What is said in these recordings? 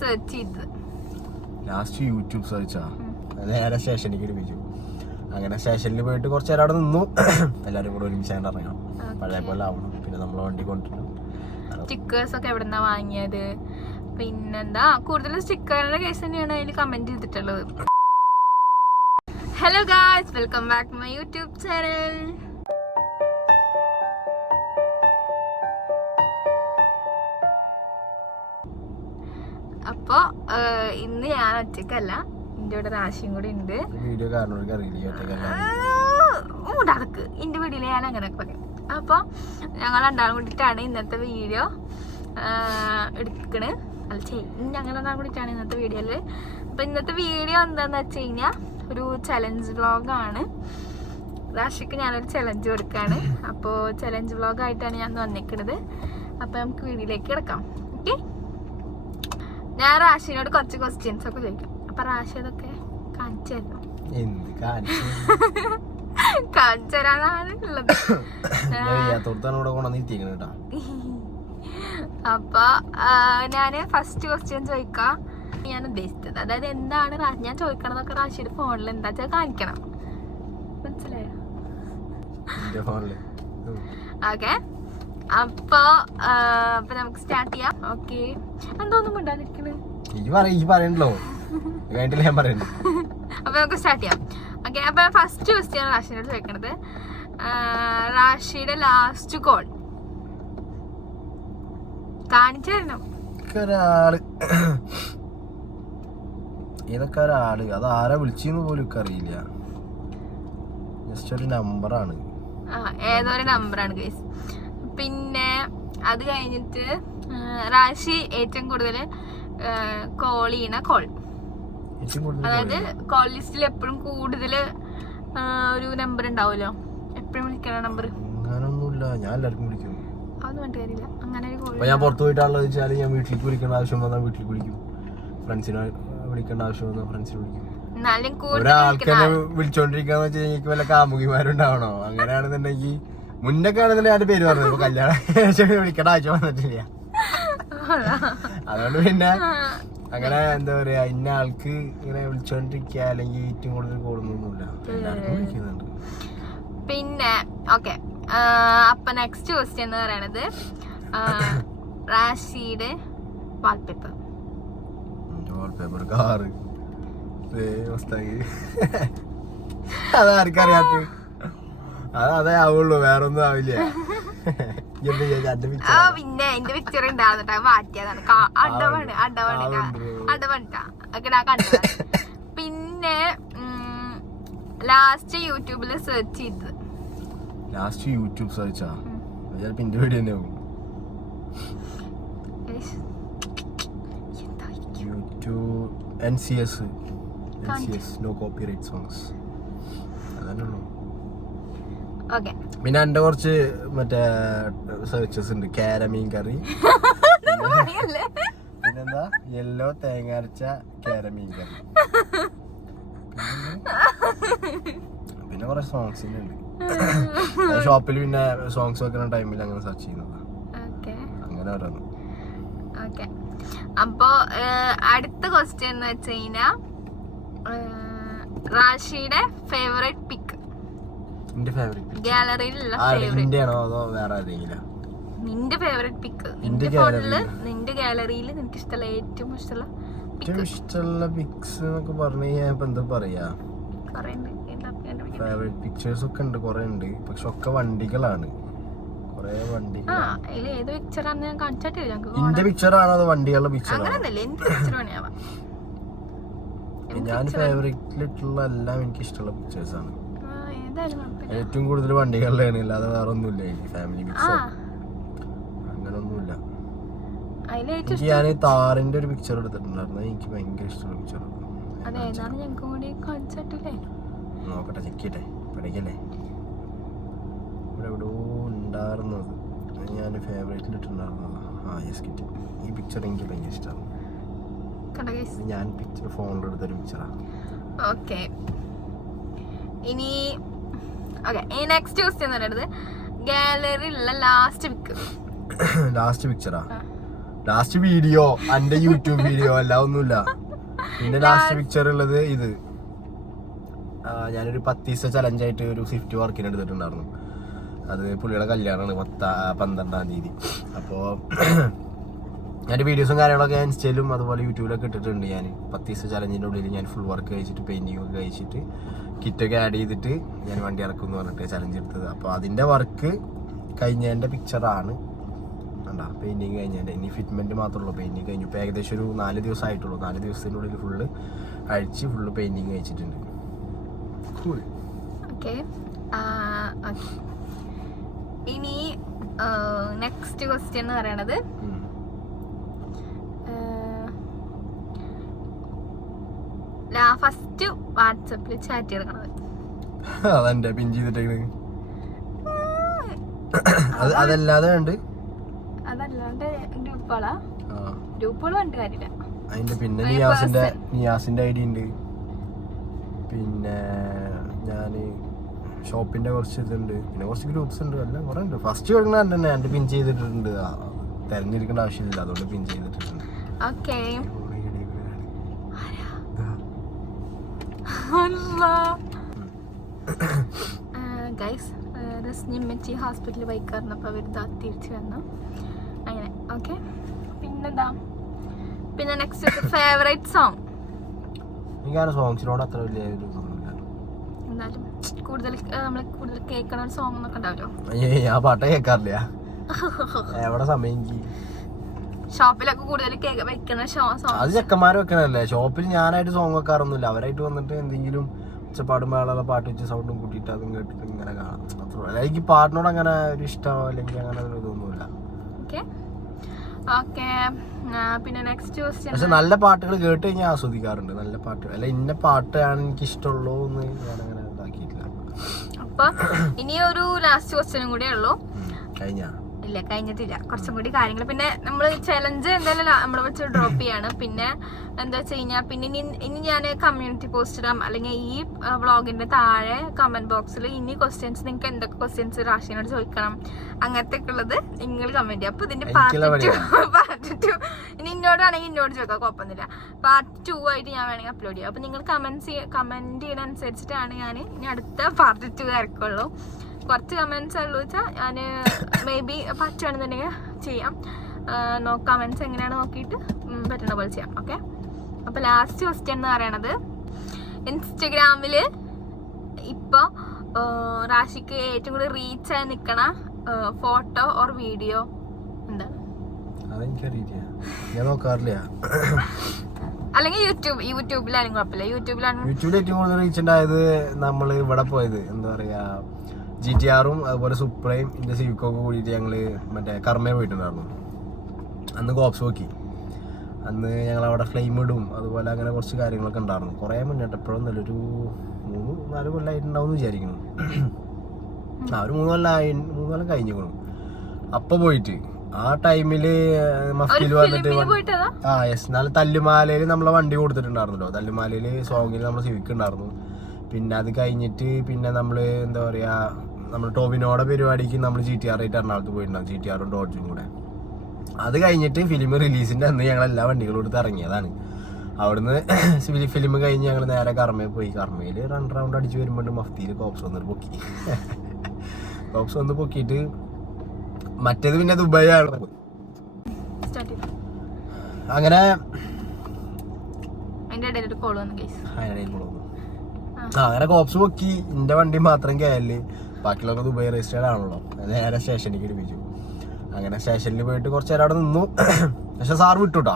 Search ചെയ്തത് last YouTube സെർച്ചാ നേരെ സ്റ്റേഷനിലേക്ക് ഇടിപ്പിച്ചു അങ്ങനെ സ്റ്റേഷനിൽ പോയിട്ട് കുറച്ച് നേരം അവിടെ നിന്നു. എല്ലാവരും കൂടെ ഒരുമിച്ച് അങ്ങനെ ഇറങ്ങണം. പഴയ പോലെ ആവണം. പിന്നെ നമ്മളെ വണ്ടി കൊണ്ടുവരണം സ്റ്റിക്കേഴ്സ് ഒക്കെ എവിടെന്നാ വാങ്ങിയത്? പിന്നെന്താ? കൂടുതൽ സ്റ്റിക്കറിന്റെ കേസ് തന്നെയാണ് അതിൽ കമന്റ് ചെയ്തിട്ടുള്ളത്. Hello guys welcome back to my YouTube channel അപ്പോ ഇന്ന് ഞാൻ ഒറ്റക്കല്ല എന്റെ ഇവിടെ രാശിയും കൂടി ഉണ്ട്. വീഡിയോ എന്റെ എന്റെ വീട്ടിൽ ഞാൻ അങ്ങനെയൊക്കെ പറയും. അപ്പോൾ ഞങ്ങൾ രണ്ടാളും കൂടിയിട്ടാണ് ഇന്നത്തെ വീഡിയോ എടുക്കണേ. അല്ല ചെയ്യും ഞങ്ങൾ രണ്ടാളും കൂടിയിട്ടാണ് ഇന്നത്തെ വീഡിയോയിൽ അപ്പോൾ ഇന്നത്തെ വീഡിയോ എന്താണെന്ന് വെച്ച് കഴിഞ്ഞാൽ ഒരു ചലഞ്ച് വ്ളോഗാണ് രാശിക്ക് ഞാനൊരു ചലഞ്ച് കൊടുക്കുകയാണ് അപ്പോൾ ചലഞ്ച് വ്ളോഗായിട്ടാണ് ഞാൻ വന്നിരിക്കുന്നത് അപ്പോൾ നമുക്ക് വീഡിയോയിലേക്ക് കിടക്കാം. ഓക്കെ? ഞാൻ റാഷിനോട് കുറച്ച് ക്വസ്റ്റ്യൻസ് ഒക്കെ ചോദിക്കാം. അപ്പൊ റാഷി അതൊക്കെ കാണിച്ചു തരണം കാണിച്ചു? തരാനാണ് ഉള്ളത്. അപ്പൊ ഞാൻ ഫസ്റ്റ് ക്വസ്റ്റ്യൻ ചോദിക്കാം. ഞാൻ ഉദ്ദേശിച്ചത് അതായത് എന്താണ് ഞാൻ ചോദിക്കണതൊക്കെ റാഷിയുടെ ഫോണിൽ എന്താ വെച്ചാൽ കാണിക്കണം. മനസ്സിലായോ? ഓക്കെ അപ്പൊ അപ്പൊ നമുക്ക് സ്റ്റാർട്ട് ചെയ്യാം. ഓക്കെ എന്തോന്നും മിണ്ടാതിരിക്കണ്. അപ്പൊ നമുക്ക് സ്റ്റാർട്ട് ചെയ്യാം. ഓക്കെ അപ്പൊ ഫസ്റ്റ് ക്വസ്റ്റ്യൻ റാഷിനോട് ചോദിക്കണത്. റാഷിയുടെ ലാസ്റ്റ് കോൾ കാണിച്ചു തരണം. ഒരാൾ ഇതൊക്കെ ഒരാൾ അത് ആരാ വിളിച്ചെന്ന് പോലും അറിയില്ല ജസ്റ്റ് ഒരു നമ്പറാണ് ആ ഏതോ ഒരു നമ്പറാണ് ഗൈസ് പിന്നെ അത് കഴിഞ്ഞിട്ട് റാശി ഏറ്റവും കൂടുതൽ കോൾ ചെയ്യണ കോൾ അതായത് കോൾ ലിസ്റ്റിൽ എപ്പോഴും കൂടുതൽ ഒരു നമ്പർ ഉണ്ടാവുമല്ലോ? എപ്പോഴും വിളിക്കണ നമ്പർ അങ്ങനൊന്നുമില്ല. ഞാൻ എല്ലാവർക്കും വിളിക്കും. ഞാൻ പുറത്ത് പോയിട്ടാണല്ലോ വെച്ചാൽ ഞാൻ വീട്ടിലേക്ക് വിളിക്കേണ്ട ആവശ്യം വന്നാൽ വീട്ടിലേക്ക് വിളിക്കും. ഫ്രണ്ട്സിനെ വിളിക്കേണ്ട ആവശ്യം വന്നാൽ ഫ്രണ്ട്സിനെ വിളിക്കും. ഒരാൾക്കെന്നെ വിളിച്ചോണ്ടിരിക്കാന്ന് വെച്ചാൽ എനിക്ക് വല്ല കാമുകിമാരുണ്ടാവണോ? അങ്ങനെയാണെന്നുണ്ടെങ്കിൽ മുന്നൊക്കെ ആണെന്നുണ്ടെങ്കിൽ അതിന്റെ പേര് പറഞ്ഞത്. ഇപ്പൊ കല്യാണം ശേഷം വിളിക്കേണ്ട ആഴ്ച വന്നിട്ടില്ല. അതുകൊണ്ട് പിന്നെ അങ്ങനെ എന്താ പറയാ ഇന്ന ആൾക്ക് ഇങ്ങനെ വിളിച്ചോണ്ടിരിക്കുക അല്ലെങ്കിൽ ഏറ്റവും കൂടുതൽ കൂടുന്നൊന്നുമില്ല. എല്ലാവർക്കും വിളിക്കുന്നുണ്ട്. പിന്നെ ഓക്കെ അപ്പൊ നെക്സ്റ്റ് ക്വസ്റ്റ്യൻ എന്ന് പറയണത് റാഷീഡ് വാൾപേപ്പർ വാൾപേപ്പർ കാറ് അതാർക്കറിയാത്ത അത് ആവുള്ളൂ വേറെ ഒന്നും ആവില്ല പിന്നെ എന്റെ പിക്ചർ ഉണ്ടായിരുന്നിട്ടാ മാറ്റിയതാണ്. അടവാണ് അടവാണ് അടവാണ് അടവണ്ടാ ആ കണ്ടതാണ്. പിന്നെ ലാസ്റ്റ് യൂട്യൂബിൽ സെർച്ച് ചെയ്തത്. ലാസ്റ്റ് യൂട്യൂബ് സെർച്ചാ ചിലപ്പോ എന്റെ വീഡിയോ തന്നെ ആവും. YouTube N C S N C S no copyright songs അതന്നെ പിന്നെ എന്റെ കുറച്ച് മറ്റേ സെർച്ചസ് ഉണ്ട്. കാരമീൻ കറി. പിന്നെന്താ? യെല്ലോ തേങ്ങ അരച്ച കാരമീൻ കറി. പിന്നെ- കൊറേ സോങ്സ് ഉണ്ട് ഷോപ്പിൽ പിന്നെ സോങ്സ് വെക്കുന്ന ടൈമിൽ അങ്ങനെ സെർച്ച് ചെയ്യുന്നതാ. അങ്ങനെ ഓരോന്ന്. അപ്പോ അടുത്ത ക്വസ്റ്റ്യൻ എന്ന് വെച്ച് കഴിഞ്ഞാ റാഷിയുടെ ഫേവറേറ്റ് പിക്ക് എന്റെ ഫേവറേറ്റ് ഗാലറിയിലുള്ള ഫേവറേറ്റ് നിന്റെ ആണോ അതോ വേറെ ആരെങ്കിലും നിന്റെ ഫേവറേറ്റ് പിക്ക് നിന്റെ നിന്റെ ഫോണിൽ നിന്റെ ഗാലറിയിൽ നിനക്ക് ഇഷ്ടമുള്ള ഏറ്റവും ഇഷ്ടമുള്ള ഏറ്റവും ഇഷ്ടമുള്ള പിക്സ് എന്നൊക്കെ പറഞ്ഞു കഴിഞ്ഞാൽ ഇപ്പൊ എന്താ പറയാ? ഫേവറേറ്റ് പിക്ചേഴ്സ് ഒക്കെ ഉണ്ട് കുറെ ഉണ്ട്. പക്ഷെ ഒക്കെ വണ്ടികളാണ്. കുറെ അതിൽ ഏത് പിക്ചറാണ് ഞാൻ കാണിച്ചിട്ടില്ല ഇന്റെ പിക്ചർ ആണോ വണ്ടികളുടെ പിക്ചർ ഞാൻ ഫേവറേറ്റിലിട്ടുള്ള എല്ലാം എനിക്ക് ഇഷ്ടമുള്ള പിക്ചേഴ്സ് ആണ്. ഏറ്റവും കൂടുതൽ വണ്ടികളിലാണ് അല്ലാതെ വേറെ ഒന്നുമില്ല എനിക്ക് ഫാമിലി മിക്സ് അങ്ങനൊന്നുമില്ല. ഞാൻ ഈ എനിക്ക് ഞാൻ താറിന്റെ ഒരു പിക്ചർ എടുത്തിട്ടുണ്ടായിരുന്നു. എനിക്ക് ഭയങ്കര ഇഷ്ടമുള്ള പിക്ചർ നോക്കട്ടെ ചെക്ക് ചെയ്യട്ടെ. പഠിക്കല്ലേ? ഇവിടെ എവിടെയോ ഉണ്ടായിരുന്നത് ഞാൻ ഫേവറേറ്റിൽ ഇട്ടിട്ടുണ്ടായിരുന്നത് ആ യെസ് കിട്ടി ഈ പിക്ചർ എനിക്ക് ഭയങ്കര ഇഷ്ടമാണ് ഞാൻ പിക്ചർ ഫോണിലെടുത്തൊരു പിക്ചറാണ് ഓക്കെ ഇനി ഓക്കെ ഈ നെക്സ്റ്റ് ക്വസ്റ്റ്യൻ എന്ന് പറയുന്നത് ഗാലറിയിലുള്ള ലാസ്റ്റ് പിക്ക് ലാസ്റ്റ് പിക്ചറാ ലാസ്റ്റ് വീഡിയോ എന്റെ യൂട്യൂബ് വീഡിയോ അല്ല ഒന്നുമില്ല. എന്റെ ലാസ്റ്റ് പിക്ചർ ഉള്ളത് ഇത്. ഞാനൊരു പത്ത് ദിവസം ചലഞ്ചായിട്ട് ഒരു സ്വിഫ്റ്റ് വർക്കിന് എടുത്തിട്ടുണ്ടായിരുന്നു. അത് പുള്ളിയുടെ കല്യാണമാണ് പത്താ പന്ത്രണ്ടാം തീയതി. അപ്പോൾ ഞാൻ വീഡിയോസും കാര്യങ്ങളൊക്കെ ഞാൻ ഇൻസ്റ്റയിലും അതുപോലെ യൂട്യൂബിലൊക്കെ ഇട്ടിട്ടുണ്ട് ഞാൻ പത്ത് ദിവസം ചലഞ്ചിന്റെ ഉള്ളിൽ ഞാൻ ഫുൾ വർക്ക് കഴിച്ചിട്ട് പെയിന്റിംഗ് ഒക്കെ കഴിച്ചിട്ട് കിറ്റൊക്കെ ആഡ് ചെയ്തിട്ട് ഞാൻ വണ്ടി ഇറക്കും എന്ന് പറഞ്ഞിട്ട് ചലഞ്ച് എടുത്തത്. അപ്പോൾ അതിന്റെ വർക്ക് കഴിഞ്ഞതിന്റെ പിക്ചറാണ് കണ്ടാ പെയിന്റിങ് കഴിഞ്ഞതിന്റെ ഇനി ഫിറ്റ്മെന്റ് മാത്രമേ ഉള്ളൂ. പെയിന്റിങ് കഴിഞ്ഞു. ഇപ്പോൾ ഏകദേശം ഒരു നാല് ദിവസം ആയിട്ടുള്ളൂ. നാല് ഉള്ളിൽ ഫുള്ള് അഴിച്ച് ഫുള്ള് പെയിന്റിങ് കഴിച്ചിട്ടുണ്ട്. ഇനി നെക്സ്റ്റ് ക്വസ്റ്റ്യൻ എന്ന് പറയണത് ഫസ്റ്റ് വാട്സപ്പിൽ ചാറ്റ് ചെയ്യണത് അതെന്റെ പിൻ ചെയ്തിട്ടേ അത് അതല്ലാതെ ഉണ്ട് അതല്ലാണ്ട് ഗ്രൂപ്പുകളാ. ഗ്രൂപ്പുകളും ഉണ്ട് കാര്യമില്ല. അതിന്റെ പിന്നെ നിയാസിന്റെ നിയാസിന്റെ ഐ ഡി ഉണ്ട്. പിന്നെ ഞാൻ ഷോപ്പിന്റെ കുറച്ച് ഇതുണ്ട്. പിന്നെ കുറച്ച് ഗ്രൂപ്പ്സ് ഉണ്ട്. അല്ല കുറെ ഉണ്ട്. ഫസ്റ്റ് തുടങ്ങാൻ തന്നെ എന്റെ പിൻ ചെയ്തിട്ടുണ്ട്. തെരഞ്ഞെടുക്കേണ്ട ആവശ്യമില്ല. അതുകൊണ്ട് പിൻ ചെയ്തിട്ടുണ്ട്. ഓക്കെ ഗൈസ് റസ്നിമ്മച്ചി ഹോസ്പിറ്റലിൽ ബൈക്ക് കാരണപ്പോൾ അവർ ഇതാ തിരിച്ചു വന്നു. അങ്ങനെ ഓക്കെ പിന്നെന്താ? പിന്നെ നെക്സ്റ്റ് ഫേവറേറ്റ് സോങ് എനിക്ക് സോങ്സിനോട് അത്ര വലിയ എന്നാലും കൂടുതൽ നമ്മൾ കൂടുതൽ കേൾക്കണ ഒരു സോങ് എന്നൊക്കെ ഉണ്ടാവല്ലോ. ഞാൻ പാട്ടേ കേൾക്കാറില്ല. എവിടെ സമയം ഷോപ്പിലൊക്കെ കൂടുതൽ കേക്ക് വെക്കുന്ന അത് ചെക്കന്മാരും വെക്കണല്ലേ ഷോപ്പിൽ ഞാനായിട്ട് സോങ് വെക്കാറൊന്നുമില്ല. അവരായിട്ട് വന്നിട്ട് എന്തെങ്കിലും ഉച്ചപ്പാടും മേളയുള്ള പാട്ട് വെച്ച് സൗണ്ടും കൂട്ടിയിട്ട് അതും കേട്ടിട്ട് ഇങ്ങനെ കാണാം. അത്രേ. എനിക്ക് പാട്ടിനോട് അങ്ങനെ ഒരു ഇഷ്ടമോ അല്ലെങ്കിൽ അങ്ങനെ ഒരു ഇതൊന്നുമില്ല. പിന്നെ നെക്സ്റ്റ് പക്ഷെ നല്ല പാട്ടുകൾ കേട്ട് കഴിഞ്ഞാൽ ആസ്വദിക്കാറുണ്ട്. നല്ല പാട്ട്. അല്ല ഇന്ന പാട്ടാണ് എനിക്ക് ഇഷ്ടമുള്ളൂ എന്ന് ഞാൻ അങ്ങനെ ഇതാക്കിയിട്ടില്ല. അപ്പൊ ഇനി ഒരു ലാസ്റ്റ് ക്വസ്റ്റ്യനും കൂടെ ഉള്ളൂ. കഴിഞ്ഞ? ഇല്ല കഴിഞ്ഞിട്ടില്ല. കുറച്ചും കൂടി കാര്യങ്ങൾ. പിന്നെ നമ്മൾ ചലഞ്ച് എന്തായാലും നമ്മൾ വെച്ച് ഡ്രോപ്പ് ചെയ്യാണ്. പിന്നെ എന്താ വെച്ച് കഴിഞ്ഞാൽ പിന്നെ ഇനി ഇനി ഞാൻ കമ്മ്യൂണിറ്റി പോസ്റ്റ് ഇടാം. അല്ലെങ്കിൽ ഈ വ്ളോഗിന്റെ താഴെ കമന്റ് ബോക്സിൽ ഇനി ക്വസ്റ്റ്യൻസ് നിങ്ങൾക്ക് എന്തൊക്കെ ക്വസ്റ്റ്യൻസ് രാശിനോട് ചോദിക്കണം. അങ്ങനത്തെ ഒക്കെ ഉള്ളത് നിങ്ങൾ കമന്റ് ചെയ്യാം അപ്പോൾ ഇതിന്റെ പാർട്ട് ടു പാർട്ട് ടു ഇനി ഇന്നോടാണെങ്കിൽ ഇന്നോട് ചോദിക്കാം കുഴപ്പമൊന്നുമില്ല. പാർട്ട് ടു ആയിട്ട് ഞാൻ വേണമെങ്കിൽ അപ്ലോഡ് ചെയ്യാം. അപ്പോൾ നിങ്ങൾ കമൻസ് കമന്റ് ചെയ്യണ അനുസരിച്ചിട്ടാണ് ഞാൻ ഇനി അടുത്ത പാർട്ട് ടു ഇറക്കുള്ളൂ കുറച്ച് കമൻസ് ഉള്ളൂ വെച്ചാൽ ഞാൻ മേ ബി പറ്റുകയാണെന്നുണ്ടെങ്കിൽ ചെയ്യാം നോ കമൻസ് എങ്ങനെയാണ് നോക്കിയിട്ട് പറ്റുന്ന പോലെ ചെയ്യാം. ഓക്കെ അപ്പോൾ ലാസ്റ്റ് ക്വസ്റ്റ്യൻ എന്ന് പറയണത് ഇൻസ്റ്റഗ്രാമിൽ ഇപ്പോൾ റാഷിക്ക് ഏറ്റവും കൂടുതൽ റീച്ച് ആയി നിൽക്കണ ഫോട്ടോ ഓർ വീഡിയോ ഉണ്ട് ഞാൻ നോക്കാറില്ല. അല്ലെങ്കിൽ യൂട്യൂബ് യൂട്യൂബിലാണെങ്കിൽ കുഴപ്പമില്ല. യൂട്യൂബിലാണ് യൂട്യൂബിൽ ഏറ്റവും കൂടുതൽ റീച്ച് ഉണ്ടായത് നമ്മൾ ഇവിടെ പോയത്. എന്താ പറയാ ജി ടി ആറും അതുപോലെ സുപ്രയും ഇന്റെ സിവിക്കൊക്കെ കൂടിയിട്ട് ഞങ്ങൾ മറ്റേ കർമ്മയെ പോയിട്ടുണ്ടായിരുന്നു. അന്ന് കോപ്സ് നോക്കി. അന്ന് ഞങ്ങൾ അവിടെ ഫ്ലെയിം ഇടും അതുപോലെ അങ്ങനെ കുറച്ച് കാര്യങ്ങളൊക്കെ ഉണ്ടായിരുന്നു. കുറേ മുന്നേട്ട് എപ്പോഴൊന്നുമില്ല ഒരു മൂന്ന് നാല് കൊല്ലമായിട്ടുണ്ടാവും എന്ന് വിചാരിക്കുന്നു. ആ ഒരു മൂന്ന് കൊല്ലമായി മൂന്ന് കൊല്ലം കഴിഞ്ഞിരിക്കണം അപ്പൊ പോയിട്ട് ആ ടൈമിൽ മഫ്തിയിൽ വന്നിട്ട് ആ യെസ് എന്നാലും തല്ലുമാലയിൽ നമ്മളെ വണ്ടി കൊടുത്തിട്ടുണ്ടായിരുന്നല്ലോ. തല്ലുമാലയിൽ സോങ്ങിൽ നമ്മൾ സിവിക്കുണ്ടായിരുന്നു പിന്നെ അത് കഴിഞ്ഞിട്ട് പിന്നെ നമ്മൾ എന്താ പറയാ നമ്മൾ ടോവിനോടെ പരിപാടിക്ക് നമ്മൾ ജി ടി ആർ ആയിട്ട് എറണാകുളത്ത് പോയിട്ടുണ്ടാവും ജി ടി ആറും ഡോഡ്ജും കൂടെ. അത് കഴിഞ്ഞിട്ട് ഫിലിം റിലീസിന്റെ അന്ന് ഞങ്ങൾ എല്ലാ വണ്ടികളും എടുത്ത് ഇറങ്ങിയതാണ്. അവിടുന്ന് ഫിലിം കഴിഞ്ഞ് ഞങ്ങൾ നേരെ കർമ്മയിൽ പോയി. കർമ്മയിൽ റൺ റൗണ്ട് അടിച്ച് വരുമ്പോൾ മഫ്തിയിൽ കോപ്സ് വന്നിട്ട് പൊക്കി. കോപ്സ് വന്ന് പൊക്കിയിട്ട് മറ്റേത് പിന്നെ ദുബായ് ആണ്. അങ്ങനെ അങ്ങനെ കോപ്സ് പൊക്കി. എന്റെ വണ്ടി മാത്രം കയറൽ ബാക്കിയുള്ളതൊക്കെ ദുബായ് രജിസ്റ്റേഡ് ആണല്ലോ. നേരെ സ്റ്റേഷനിലേക്ക് ഇടിപ്പിച്ചു അങ്ങനെ സ്റ്റേഷനിൽ പോയിട്ട് കുറച്ച് നേരം അവിടെ നിന്നു. പക്ഷെ സാർ വിട്ടുട്ടാ.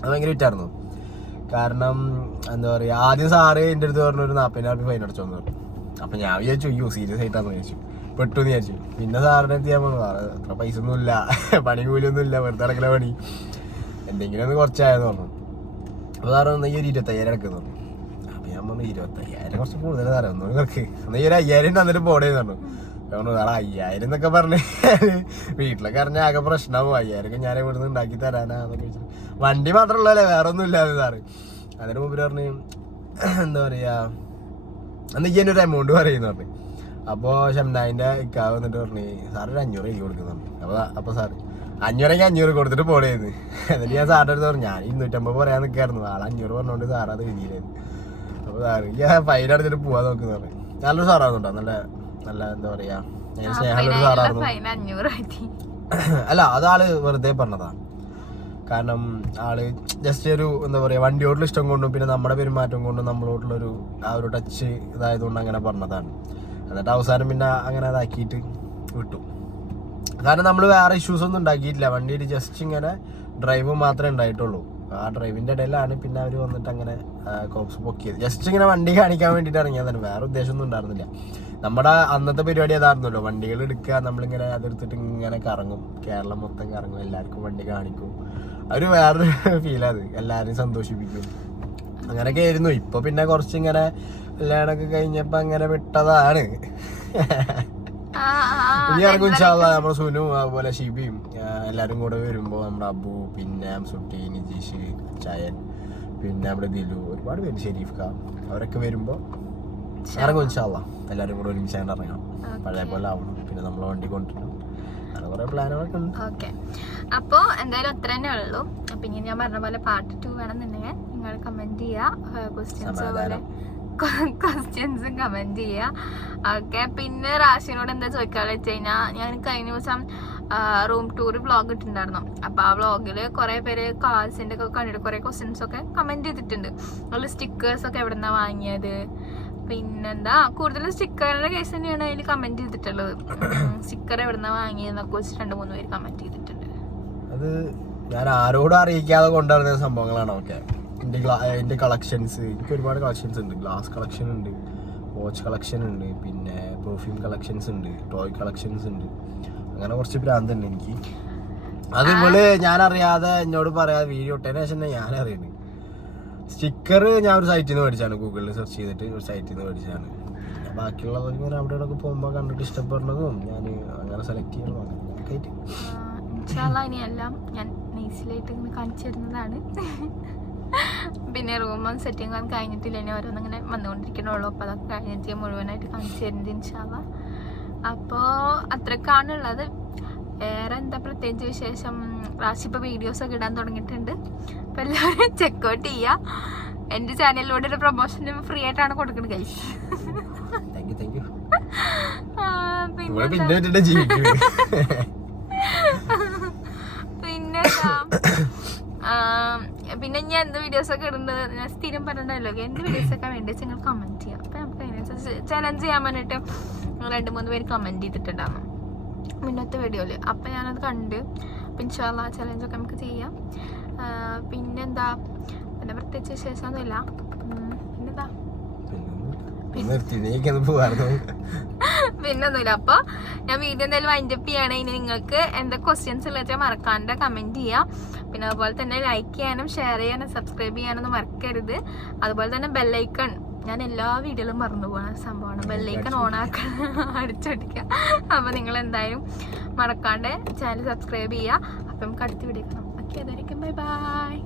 അത് ഭയങ്കര വിറ്റായിരുന്നു കാരണം എന്താ പറയുക ആദ്യം സാറ് എന്റെ അടുത്ത് പറഞ്ഞു ഒരു നാൽപ്പതിനായിരം ഫൈൻ അടച്ചോന്ന് പറഞ്ഞു അപ്പം ഞാൻ വിചാരിച്ചു അയ്യോ സീരിയസ് ആയിട്ടാന്ന് വിചാരിച്ചു. പെട്ടു എന്ന് വിചാരിച്ചു. പിന്നെ സാറിനെ ഞാൻ പറഞ്ഞു സാറ് അത്ര പൈസ ഒന്നും ഇല്ല. പണി കൂലിയൊന്നും ഇല്ല. വെറുതെ അടക്കല പണി. എന്തെങ്കിലും ഒന്ന് കുറച്ചായെന്ന് പറഞ്ഞു. അപ്പോൾ സാറ് ഈ ഒരു ഇരുപത്തയ്യായിരം അടക്കുന്നു. ഞാൻ ഇരുപത്തയ്യായിരം കുറച്ച് കൂടുതൽ തരാം ഒന്നും. നിനക്ക് എന്നാൽ ഈ ഒരു അയ്യായിരം തന്നിട്ട് പോടേ പറഞ്ഞു ഞാൻ നാളെ സാറേ അയ്യായിരം എന്നൊക്കെ പറഞ്ഞ് വീട്ടിലൊക്കെ അറിഞ്ഞ ആകെ പ്രശ്നമാവും അയ്യായിരം ഒക്കെ ഞാൻ ഇവിടുന്ന് ഉണ്ടാക്കി തരാനാന്നൊക്കെ വെച്ചിട്ട്. വണ്ടി മാത്രമല്ലേ വേറെ ഒന്നും ഇല്ലാതെ സാറ്. അതിന് മുമ്പ് പറഞ്ഞു എന്താ പറയാ അന്ന് ഈ ഒരു എമൗണ്ട് പറയുന്നു പറഞ്ഞു. അപ്പോ ഷംനായിന്റെ ഇക്കാവ് വന്നിട്ട് പറഞ്ഞു സാർ ഒരു അഞ്ഞൂറ് എനിക്ക് കൊടുക്കുന്നുണ്ട് അപ്പോൾ അപ്പൊ സാറ് അഞ്ഞൂറേക്ക് അഞ്ഞൂറ് കൊടുത്തിട്ട് പോളേന്ന് എന്നിട്ട് ഞാൻ സാറിന്റെ അടുത്ത് പറഞ്ഞു ഞാൻ ഇരുന്നൂറ്റമ്പത് പറയാൻ നിൽക്കായിരുന്നു ആൾ അഞ്ഞൂറ് പറഞ്ഞുകൊണ്ട് സാർ അത് സാറ് ഞാൻ ഫൈനൽ അടിച്ചിട്ട് പോവാൻ നോക്കുന്ന പറഞ്ഞു. നല്ലൊരു സാറായിരുന്നു നല്ല നല്ല എന്താ പറയാ ഞാൻ സ്നേഹമുള്ളൊരു സാറായിരുന്നു അല്ല അതാൾ വെറുതെ പറഞ്ഞതാ. കാരണം ആൾ ജസ്റ്റ് ഒരു എന്താ പറയാ വണ്ടിയോടുള്ള ഇഷ്ടം കൊണ്ടും പിന്നെ നമ്മുടെ പെരുമാറ്റം കൊണ്ടും നമ്മളോടുള്ള ഒരു ആ ഒരു ടച്ച് ഇതായതുകൊണ്ട് അങ്ങനെ പറഞ്ഞതാണ്. എന്നിട്ട് അവസാനം പിന്നെ അങ്ങനെ ഇതാക്കിയിട്ട് വിട്ടു. കാരണം നമ്മൾ വേറെ ഇഷ്യൂസ് ഒന്നും ഉണ്ടാക്കിയിട്ടില്ല. വണ്ടിയിൽ ജസ്റ്റ് ഇങ്ങനെ ഡ്രൈവ് മാത്രമേ ഉണ്ടായിട്ടുള്ളൂ. ആ ഡ്രൈവിന്റെ ഇടയിലാണ് പിന്നെ അവർ വന്നിട്ട് അങ്ങനെ കോപ്സ് പൊക്കിയത് ജസ്റ്റ് ഇങ്ങനെ വണ്ടി കാണിക്കാൻ വേണ്ടിയിട്ട് ഇറങ്ങിയതാണ് വേറെ ഉദ്ദേശമൊന്നും ഉണ്ടായിരുന്നില്ല. നമ്മുടെ അന്നത്തെ പരിപാടി അതായിരുന്നല്ലോ. വണ്ടികൾ എടുക്കുക നമ്മളിങ്ങനെ അതെടുത്തിട്ട് ഇങ്ങനെ കറങ്ങും. കേരളം മൊത്തം കറങ്ങും. എല്ലാവർക്കും വണ്ടി കാണിക്കും. ഒരു വേറൊരു ഫീലത് എല്ലാവരെയും സന്തോഷിപ്പിക്കും. അങ്ങനെയൊക്കെ ആയിരുന്നു. ഇപ്പോൾ പിന്നെ കുറച്ച് ഇങ്ങനെ കല്യാണമൊക്കെ കഴിഞ്ഞപ്പോൾ അങ്ങനെ വിട്ടതാണ്. ഇനി ഇറങ്ങും നമ്മുടെ സുനു അതുപോലെ ഷിബിയും എല്ലാരും കൂടെ വരുമ്പോ നമ്മുടെ അബു പിന്നെ സുട്ടി നിജീഷ് ചയൻ പിന്നെ നമ്മുടെ ദിലു ഒരുപാട് പേര് ഷെരീഫ് ഖാൻ അവരൊക്കെ വരുമ്പോ ഇറങ്ങും ഇൻഷാല്ല എല്ലാരും കൂടെ ഒരുമിച്ച് ഇറങ്ങണം. പഴയ പോലെ ആവണം. പിന്നെ നമ്മളെ വണ്ടി കൊണ്ടുവരണം. അപ്പോ എന്തായാലും അത്ര തന്നെ ഉള്ളൂ. അപ്പൊ ഇനി ഞാൻ പറഞ്ഞ പോലെ പാർട്ട് ടു വേണമെന്നുണ്ടെങ്കിൽ നിങ്ങൾ കമന്റ് ചെയ്യുക ക്വസ്റ്റ്യൻസ് പോലെ ക്വസ്റ്റ്യൻസും കമന്റ് ചെയ്യുക. ഓക്കെ പിന്നെ റാഷിനോട് എന്താ ചോദിക്കാന്ന് വെച്ച് കഴിഞ്ഞാൽ ഞാൻ കഴിഞ്ഞ ദിവസം റൂം ടൂർ വ്ളോഗ് ഇട്ടിട്ടുണ്ടായിരുന്നു. അപ്പം ആ വ്ളോഗിൽ കുറേ പേര് കാർസിന്റെ ഒക്കെ കണ്ടിട്ട് കുറേ ക്വസ്റ്റ്യൻസ് ഒക്കെ കമന്റ് ചെയ്തിട്ടുണ്ട്. അതിൽ സ്റ്റിക്കേഴ്സൊക്കെ എവിടെ നിന്നാണ് വാങ്ങിയത്? പിന്നെന്താ കൂടുതൽ സ്റ്റിക്കറിന്റെ കേസ് തന്നെയാണ് അതിൽ കമന്റ് ചെയ്തിട്ടുള്ളത്. സ്റ്റിക്കർ എവിടെന്നാ വാങ്ങിയതെന്നൊക്കെ വെച്ച് രണ്ട് മൂന്ന് പേര് കമന്റ് ചെയ്തിട്ടുണ്ട്. അത് ഞാൻ ആരോടും അറിയിക്കാതെ കൊണ്ടുവരുന്ന സംഭവങ്ങളാണ് ഓക്കെ എന്റെ എന്റെ കളക്ഷൻസ് എനിക്ക് ഒരുപാട് കളക്ഷൻസ് ഉണ്ട്. ഗ്ലാസ് കളക്ഷൻ ഉണ്ട് വാച്ച് കളക്ഷൻ ഉണ്ട് പിന്നെ പെർഫ്യൂം കളക്ഷൻസ് ഉണ്ട് ടോയ് കളക്ഷൻസ് ഉണ്ട്. അങ്ങനെ കുറച്ച് ഭ്രാന്ത് ഉണ്ട് എനിക്ക്. അതുപോലെ ഞാൻ അറിയാതെ എന്നോട് പറയാതെ വീഡിയോ ഇട്ടതിന് ശേഷം ഞാൻ അറിയുന്നത് സ്റ്റിക്കർ ഞാൻ ഒരു സൈറ്റിൽ നിന്ന് മേടിച്ചാണ് ഗൂഗിളിൽ സെർച്ച് ചെയ്തിട്ട് ഒരു സൈറ്റിൽ നിന്ന് മേടിച്ചാണ് പിന്നെ ബാക്കിയുള്ളത് ഇങ്ങനെ അവിടെ ഇവിടെ പോകുമ്പോൾ കണ്ടിട്ട് ഇഷ്ടപ്പെടുന്നതും ഞാൻ അങ്ങനെ സെലക്ട് ചെയ്യണം അങ്ങനെയൊക്കെ ആയിട്ട്. ഇൻഷാല്ല ഇനി എല്ലാം ഞാൻ നൈസിലായിട്ട് ഇങ്ങനെ കാണിച്ചു തരുന്നതാണ്. പിന്നെ റൂമും സെറ്റിംഗ് ഒക്കെ കഴിഞ്ഞിട്ടില്ല. ഇനി ഓരോന്നിങ്ങനെ വന്നുകൊണ്ടിരിക്കണുള്ളൂ. അപ്പോൾ അതൊക്കെ കഴിഞ്ഞിട്ട് മുഴുവനായിട്ട് കാണിച്ചു തരുന്നത് ഇൻഷാല്ല അപ്പോൾ അത്രക്കാണുള്ളത് വേറെ എന്താ പ്രത്യേകിച്ച് വിശേഷം? റാശി ഇപ്പോൾ വീഡിയോസ് ഒക്കെ ഇടാൻ തുടങ്ങിയിട്ടുണ്ട്. അപ്പോൾ എല്ലാവരും ചെക്കൗട്ട് ചെയ്യുക എന്റെ ചാനലിലൂടെ ഒരു പ്രൊമോഷൻ ഫ്രീ ആയിട്ടാണ് കൊടുക്കുന്നത് കൈ താങ്ക് യു താങ്ക് യു പിന്നെ ഇവിടെ പിന്നെ ഇട്ടിട്ട് ജീവിക്കും പിന്നെ പിന്നെ ഞാൻ എന്ത് വീഡിയോസ് ഒക്കെ ഇടുന്നത്? ഞാൻ സ്ഥിരം പറഞ്ഞല്ലോ എന്ത് വീഡിയോസ് ഒക്കെ വേണ്ടി നിങ്ങൾ കമന്റ് ചെയ്യാം. അപ്പൊ നമുക്ക് അതിനനുസരിച്ച് ചലഞ്ച് ചെയ്യാൻ വേണ്ടിട്ട് രണ്ട് മൂന്ന് പേര് കമന്റ് ചെയ്തിട്ടുണ്ടായിരുന്നു മുന്നത്തെ വീഡിയോയിൽ അപ്പൊ ഞാനത് കണ്ട്. പിൻഷാല്ല ചലഞ്ച് ഒക്കെ നമുക്ക് ചെയ്യാം. പിന്നെന്താ? പിന്നെ പ്രത്യേകിച്ച് വിശേഷമൊന്നുമില്ല. പിന്നെന്താ? പിന്നൊന്നുമില്ല. അപ്പൊ ഞാൻ വീഡിയോ എന്തായാലും വൈൻഡപ്പ് ചെയ്യാണ്. ഇനി നിങ്ങൾക്ക് എന്താ ക്വസ്റ്റ്യൻസ് ഉള്ളത് മറക്കാണ്ട് കമന്റ് ചെയ്യാം. പിന്നെ അതുപോലെ തന്നെ ലൈക്ക് ചെയ്യാനും ഷെയർ ചെയ്യാനും സബ്സ്ക്രൈബ് ചെയ്യാനൊന്നും മറക്കരുത്. അതുപോലെ തന്നെ ബെല്ലൈക്കൺ ഞാൻ എല്ലാ വീഡിയോയിലും മറന്നു പോകുന്ന സംഭവമാണ്. ബെല്ലൈക്കൺ ഓൺ ആക്കാൻ അടിച്ചടിക്കുക അപ്പൊ നിങ്ങൾ എന്തായാലും മറക്കാണ്ട് ചാനൽ സബ്സ്ക്രൈബ് ചെയ്യുക. അപ്പം നമുക്ക് വിടിക്കണം വീഡിയോ കാണാം. ഓക്കെ അതായിരിക്കും. Bye bye